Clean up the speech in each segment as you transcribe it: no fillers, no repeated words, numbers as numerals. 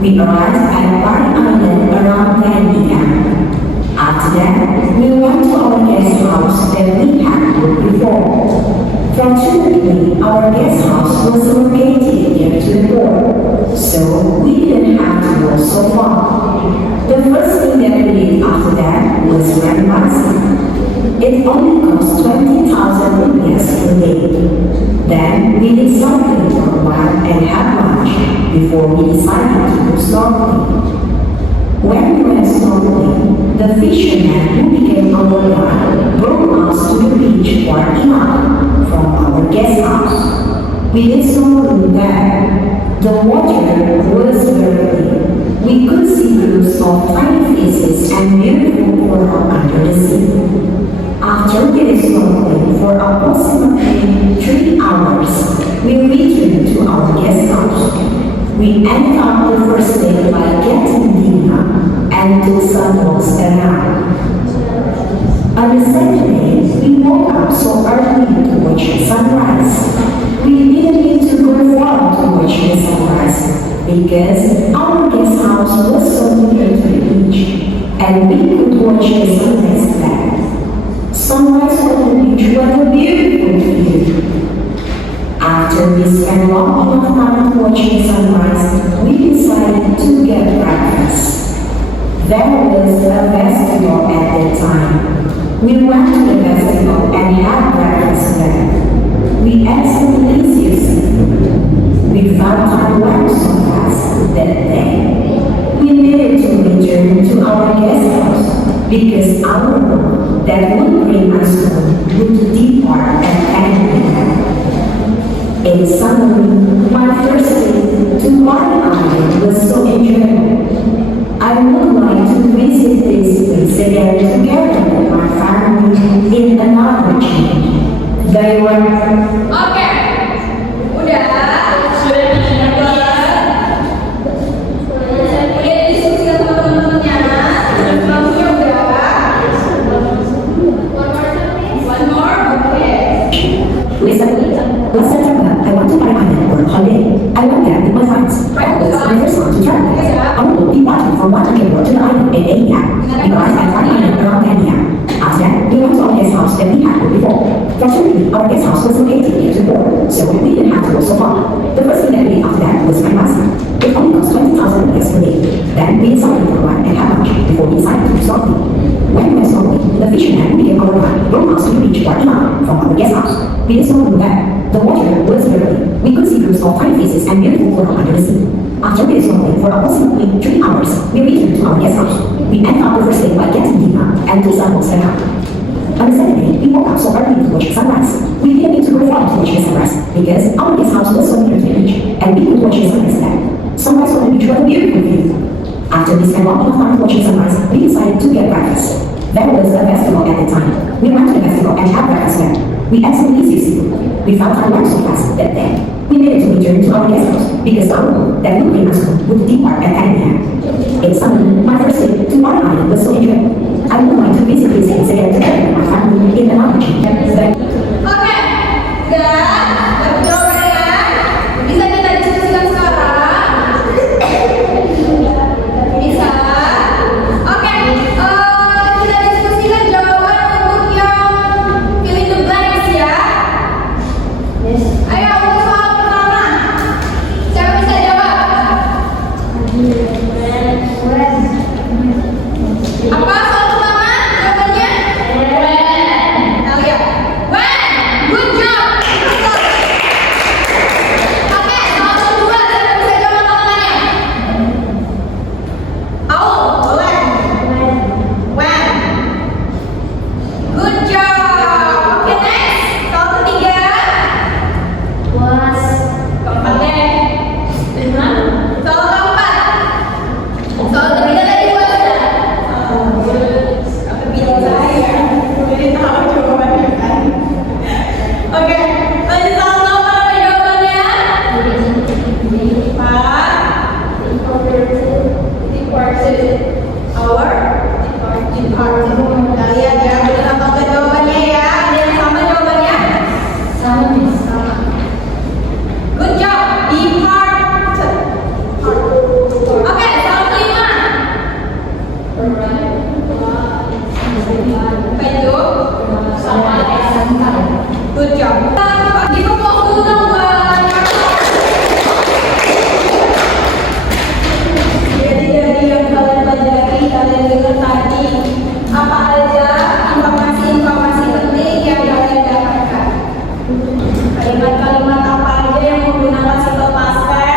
We arrived at Barn Island around 10 p.m. After that, we went to our guest house that we had booked before. Fortunately, our guest house was located near to the port, so we didn't have to go so far. The first thing that we did after that was rent bicycle. It only cost 20,000 rupees per day. Then we did cycling for a while and had lunch before we decided to go snorkeling. When we went snorkeling, the fisherman who became our guide brought us to the beach for enough from our guest house. We did snorkeling there. The water was very clear. We could see groups of tiny fishes and beautiful coral under the sea. After we did snorkeling for approximately 3 hours, we returned to our guest house. We ended up the first day by getting dinner and took some walks around. On the second day, we woke up so early to watch the sunrise. We didn't need to go far to watch the sunrise because our guest house was so near to the beach and we could watch the sunrise there. Sunrise on the beach was a beautiful view. After we spent long enough time watching sunrise, we decided to get breakfast. There was a festival at that time. We went to the festival and had breakfast there. because our world that would bring us would depart and abandon. In summary, my first visit to Martin Island was so enjoyable. I would like to visit this place again together with my family in another change. They were Oke, udah sudah diskusikan sama teman-temannya, langsungnya udah. One more, okay. Last September, I went to Martin Island for a holiday. I went there with my friends. That was my first time to travel. I will be watching from Waterloo to the island in 8 p.m. We arrived at Martin Island around 10 p.m. After that, we went to our guest house that we had before. Fortunately, our guest house was located near to port, so we didn't have to go so far. The first thing that we did after that was my master. It only cost 20,000 rupees per day. Then we decided for a while and have lunch before we decided to do snorkeling. When we went snorkeling, the fisherman who gave our guide brought us to the beach for dinner from our guest house. We did snorkeling there. The water was very clear. We could see groups of tiny fishes and beautiful coral under the sea. After we did snorkeling for approximately 3 hours, we returned to our guest house. We ended up the first day by getting dinner and 2 samples set up. On the second day, we woke up so early to watch the sunrise. We didn't need to go far to watch the sunrise because our guest house was so near to the beach and we could watch the sunrise there. Sunrise on the beach was a beautiful view. After we spent a lot of time watching sunrise, we decided to get breakfast. There was a festival at the time. We went to the festival and had breakfast there. We ate some easy seafood. We felt our lunch so fast that day. We needed to return to our guest house because our room that would bring us home would depart at 10 p.m. In summary, my first trip to Martin Island was so enjoyable. I would like to visit these things again together with my family in another change. Oke, udah jawabannya bisa kita diskusikan sekarang. Bisa. Oke, kita diskusikan jawaban untuk yang fill in the blanks ya. Ayo untuk soal pertama, siapa bisa jawab? Apa soal pertama jawabannya? Kita lihat. When, good job. Oke, soal kedua siapa bisa jawab tangannya? Aul, when. Good job. Oke, next. Soal ketiga. Keempat deh. Soal keempat. Soal ketiga tadi was. Oke, lanjut soal keempat apa jawabannya? Kita lihat ya, benar atau enggak jawabannya ya. Ada yang sama jawabannya? Sama. Good job. Departed. Oke, soal kelima. Apa itu? Good job. Di pokok dulu dong buat jadi yang kalian pelajari, kalian dengar tadi apa aja informasi-informasi penting yang kalian dapatkan. Kalimat-kalimat apa aja yang menggunakan simple past tense?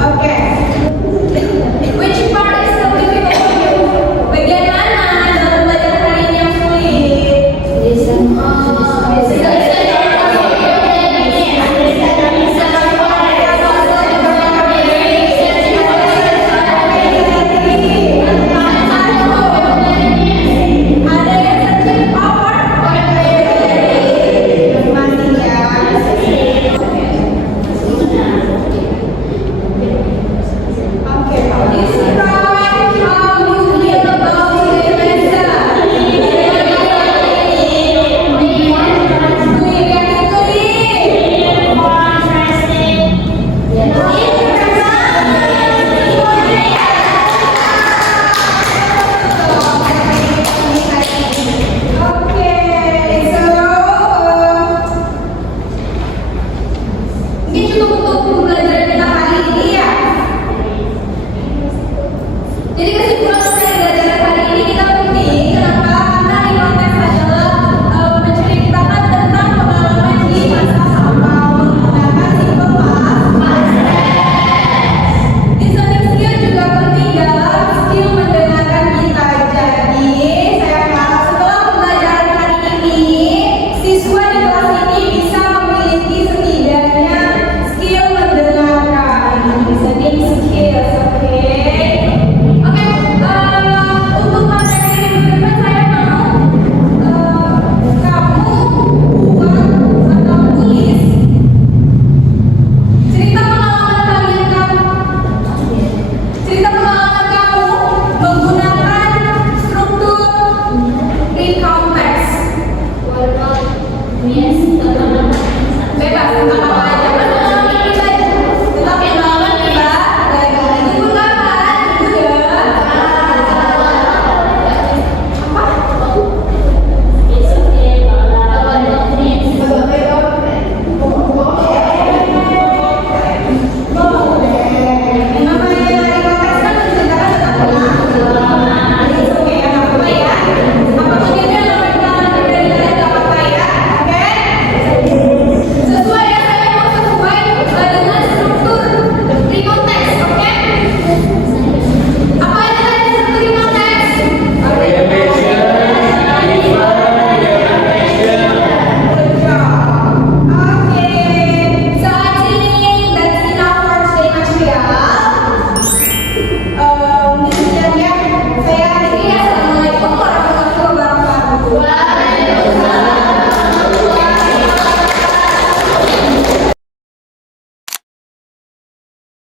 Oke. Which part is the difficult for you? Bagian mana dalam belajar hari ini yang sulit? Ada yang searching power? Masih ya. Okay, describe how you feel about today's lesson. Mungkin cukup untuk pembelajaran kita kali ini ya. Jadi kesimpulan dari belajar hari ini kita penting. Kenapa? Karena di konteks adalah menceritakan tentang pengalaman di masa awal menggunakan simple past. Listening skill juga penting dalam skill mendengarkan kita. Jadi saya harap setelah pembelajaran hari ini siswa di kelas ini bisa memiliki setidaknya skill mendengarkan. Listening skills, oke? Oke, untuk materi berikutnya saya mau kamu buat atau tulis cerita pengalaman kamu menggunakan struktur recount text. Yes.